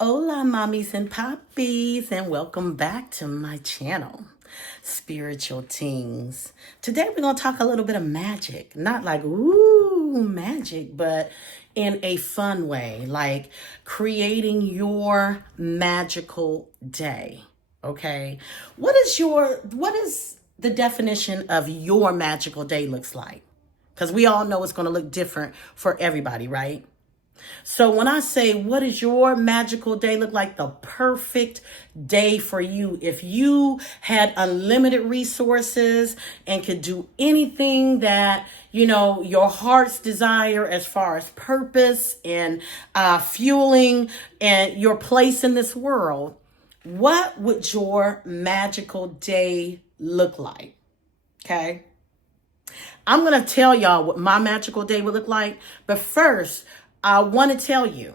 Hola, mommies and poppies, and welcome back to my channel, Spiritual Teens. Today we're going to talk a little bit of magic. Not like, ooh, magic, but in a fun way, like creating your magical day. Okay? What is the definition of your magical day looks like? Because we all know it's going to look different for everybody, right? So when I say, what does your magical day look like? The perfect day for you. If you had unlimited resources and could do anything that, your heart's desire as far as purpose and fueling and your place in this world, what would your magical day look like? Okay. I'm going to tell y'all what my magical day would look like. But first, I want to tell you,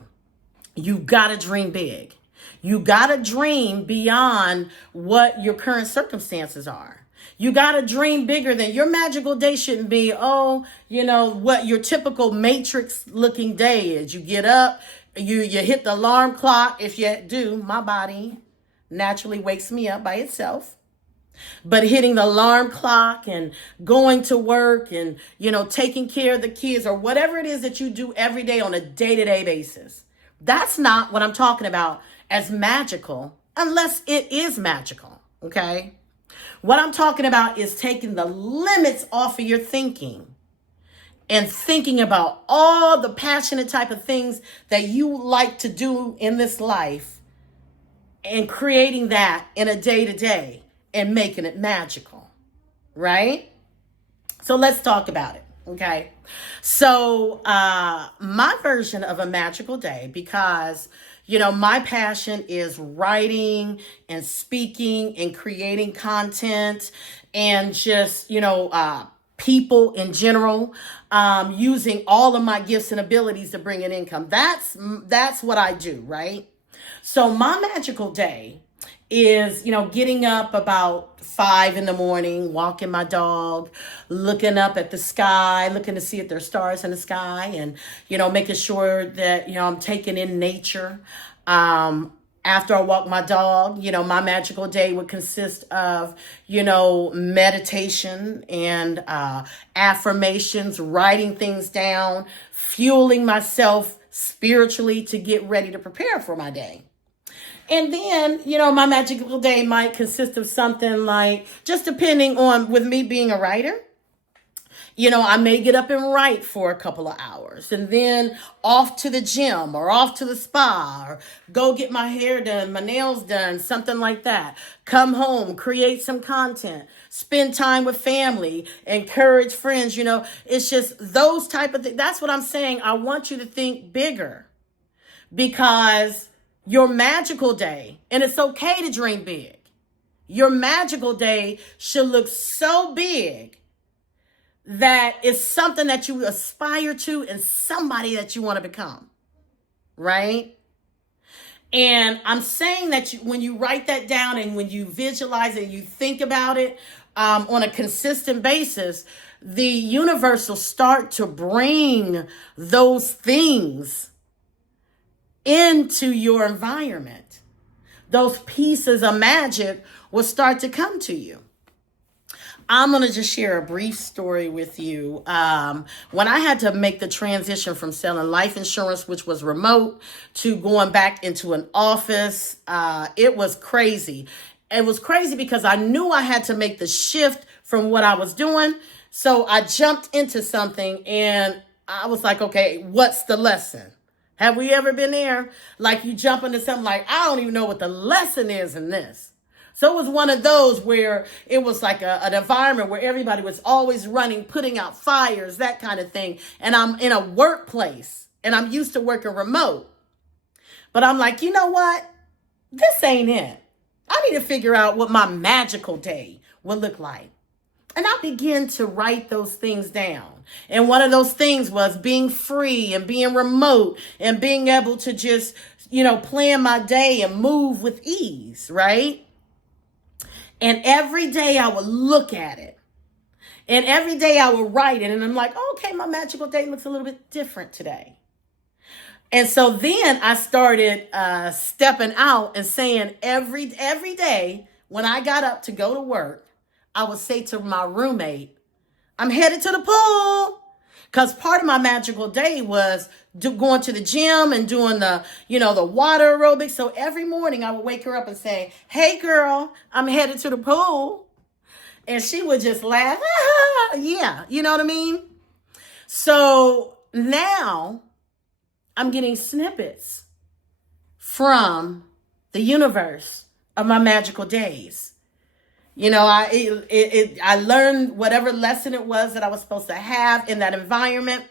you got to dream big. You got to dream beyond what your current circumstances are. You got to dream bigger than your magical day shouldn't be, what your typical matrix looking day is. You get up, you hit the alarm clock. If you do, my body naturally wakes me up by itself. But hitting the alarm clock and going to work and, taking care of the kids or whatever it is that you do every day on a day-to-day basis. That's not what I'm talking about as magical, unless it is magical, okay? What I'm talking about is taking the limits off of your thinking and thinking about all the passionate type of things that you like to do in this life and creating that in a day-to-day. And making it magical, right? So let's talk about it, okay? So my version of a magical day, because, my passion is writing and speaking and creating content and just, people in general, using all of my gifts and abilities to bring in income. That's what I do, right? So my magical day is, getting up about 5 a.m, walking my dog, looking up at the sky, looking to see if there's stars in the sky and, making sure that, I'm taking in nature. After I walk my dog, my magical day would consist of, meditation and affirmations, writing things down, fueling myself spiritually to get ready to prepare for my day. And then, my magical day might consist of something like, just depending on, with me being a writer, I may get up and write for a couple of hours and then off to the gym or off to the spa or go get my hair done, my nails done, something like that. Come home, create some content, spend time with family, encourage friends. It's just those type of things. That's what I'm saying. I want you to think bigger because your magical day, and it's okay to dream big. Your magical day should look so big that it's something that you aspire to and somebody that you want to become, right? And I'm saying that when you write that down and when you visualize it, you think about it on a consistent basis, the universe will start to bring those things into your environment. Those pieces of magic will start to come to you. I'm going to just share a brief story with you. When I had to make the transition from selling life insurance, which was remote, to going back into an office, it was crazy. It was crazy because I knew I had to make the shift from what I was doing. So I jumped into something and I was like, okay, what's the lesson? Have we ever been there? Like you jump into something like, I don't even know what the lesson is in this. So it was one of those where it was like an environment where everybody was always running, putting out fires, that kind of thing. And I'm in a workplace and I'm used to working remote. But I'm like, you know what? This ain't it. I need to figure out what my magical day will look like. And I began to write those things down. And one of those things was being free and being remote and being able to just, plan my day and move with ease, right? And every day I would look at it. And every day I would write it. And I'm like, okay, my magical day looks a little bit different today. And so then I started stepping out and saying every day when I got up to go to work, I would say to my roommate, I'm headed to the pool. Because part of my magical day was going to the gym and doing the water aerobics. So every morning I would wake her up and say, hey girl, I'm headed to the pool. And she would just laugh. Ah, yeah, you know what I mean? So now I'm getting snippets from the universe of my magical days. I learned whatever lesson it was that I was supposed to have in that environment,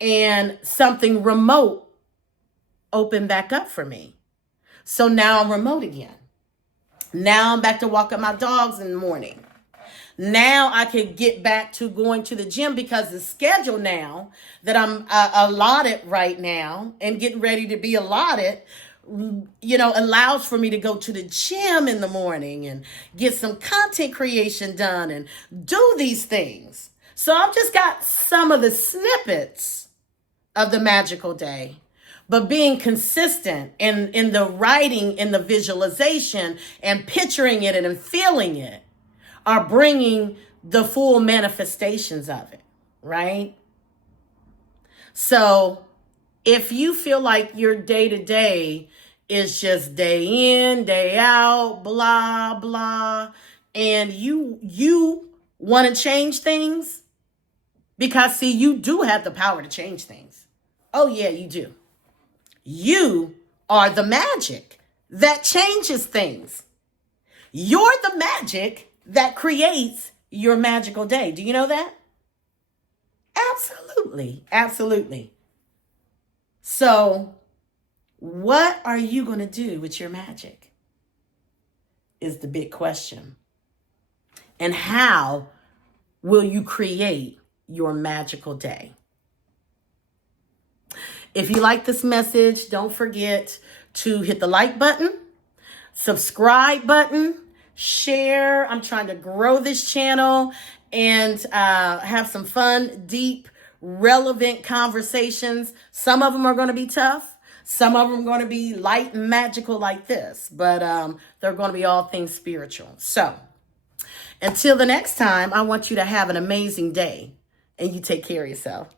and something remote opened back up for me. So now I'm remote again. Now I'm back to walking my dogs in the morning. Now I can get back to going to the gym because the schedule now that I'm allotted right now and getting ready to be allotted, allows for me to go to the gym in the morning and get some content creation done and do these things. So I've just got some of the snippets of the magical day, but being consistent in the writing, in the visualization and picturing it and feeling it are bringing the full manifestations of it, right? So if you feel like your day to day is just day in, day out, blah, blah, and you want to change things, because see, you do have the power to change things. Oh yeah, you do. You are the magic that changes things. You're the magic that creates your magical day. Do you know that? Absolutely. Absolutely. So what are you going to do with your magic is the big question. And how will you create your magical day? If you like this message, don't forget to hit the like button, subscribe button, share. I'm trying to grow this channel and have some fun, deep, relevant conversations. Some of them are going to be tough. Some of them are going to be light and magical like this, but they're going to be all things spiritual. So until the next time, I want you to have an amazing day and you take care of yourself.